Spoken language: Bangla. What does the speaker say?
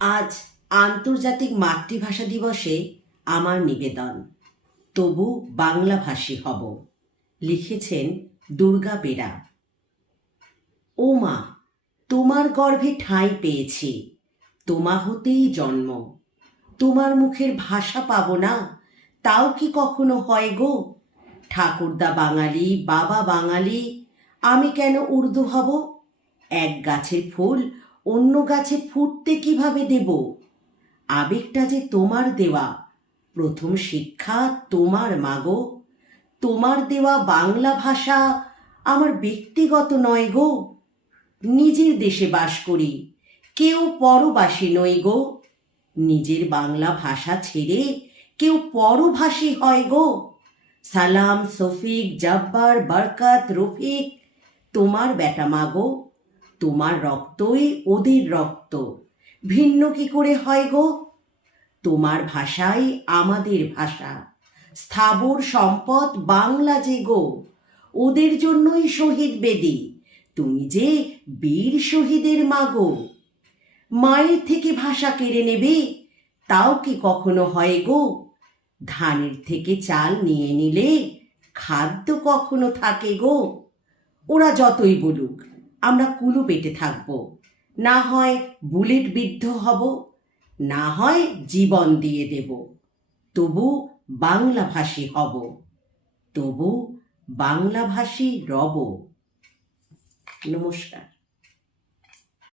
আজ আন্তর্জাতিক মাতৃভাষা দিবসে আমার নিবেদন, তবু বাংলাভাষী হব। লিখেছেন দুর্গা বেরা। ও মা, তোমার গর্ভে ঠাঁই পেয়েছি, তোমা হতেই জন্ম। তোমার মুখের ভাষা পাবো না, তাও কি কখনো হয় গো? ঠাকুরদা বাঙালি, বাবা বাঙালি, আমি কেন উর্দু হব? এক গাছের ফুল অন্য গাছে ফুটতে কিভাবে দেব? আবেগটা যে তোমার দেওয়া, প্রথম শিক্ষা তোমার মাগো। তোমার দেওয়া বাংলা ভাষা আমার ব্যক্তিগত নয় গো। নিজের দেশে বাস করি, কেউ পরবাসী নই গো। নিজের বাংলা ভাষা ছেড়ে কেউ পরভাষী হয় গো। সালাম, শফিক, জব্বার, বরকত, রফিক তোমার বেটা মাগো। তোমার রক্তই ওদের রক্ত, ভিন্ন কি করে হয় গো? তোমার ভাষাই আমাদের ভাষা, স্থাবর সম্পদ বাংলা যে গো। ওদের জন্যই শহীদ বেদি, তুমি যে বীর শহীদের মাগো। মায়ের থেকে ভাষা কেড়ে নেবে, তাও কি কখনো হয় গো? ধানের থেকে চাল নিয়ে নিলে খাদ্য কখনো থাকে গো? ওরা যতই বলুক, আমরা কুলু পেটে থাকব, না হয় বুলেট বিদ্ধ হব, না হয় জীবন দিয়ে দেব, তবু বাংলাভাষী হব, তবু বাংলাভাষী রব। নমস্কার।